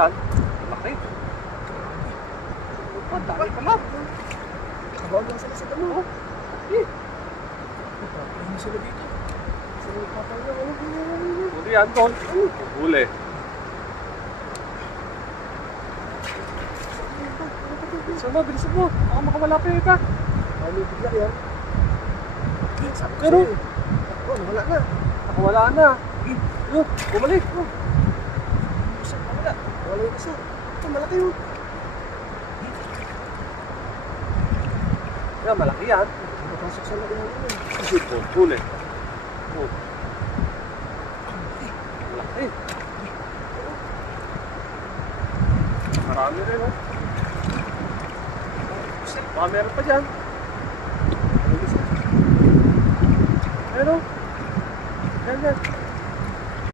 yan. Laki. Ang dami pala. Kabawag lang sila sa damo. Oh. Eh. Ano sila dito? Sila nagpapayo. Huli yan, Tol. Huli. Bilisan mo, bilisan mo. Baka makawala pa yung iba. Ano bigla yan? Sabi ko Pero, sa'yo eh. Oh, wala na. nakawala na. Yun, bumalik. Isa, wala. Wala yung isa. Ito, malaki yun. Yan, malaki yan. Napasok sa laki ng yun. Oh, huli. Oh. Malaki. Marami rin, oh. Baka meron pa dyan. Meron. Yan, yan.